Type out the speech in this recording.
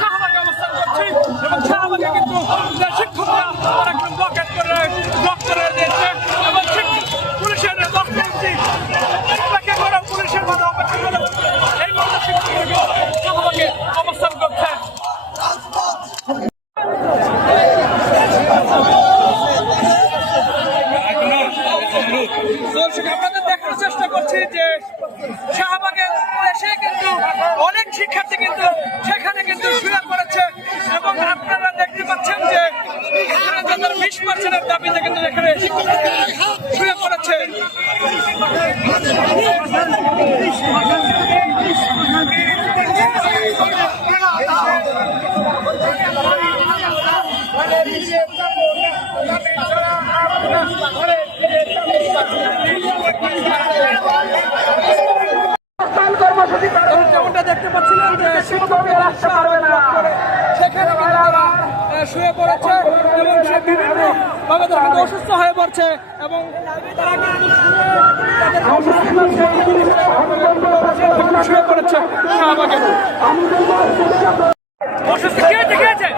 শাহবাগে অবস্থান করছি এবং শাহবাগে কিন্তু শিক্ষকরা তারা কিন্তু ব্লক করে দিয়েছে এবং পুলিশের পুলিশের মধ্যে অপেক্ষা করে এই মুহূর্তে শিক্ষকরা শাহবাগে অবস্থান করছে। আপনাদের দেখানোর চেষ্টা করছি যে শাহবাগে এসে কিন্তু অনেক শিক্ষার্থী কিন্তু সেখানে কিন্তু শুয়ে পড়েছে এবং আপনারা দেখতে পাচ্ছেন যে এখানে যাদের 20% দাবিতে কিন্তু এখানে শুয়ে পড়েছে। যেমনটা দেখতে পাচ্ছিলেন যে শিক্ষকরা সেখানে শুয়ে পড়েছে এবং সে বিভিন্নভাবে কিন্তু অসুস্থ হয়ে পড়ছে এবং তারা কিন্তু শুয়ে পড়েছে শাহবাগে। অসুস্থ কে আছে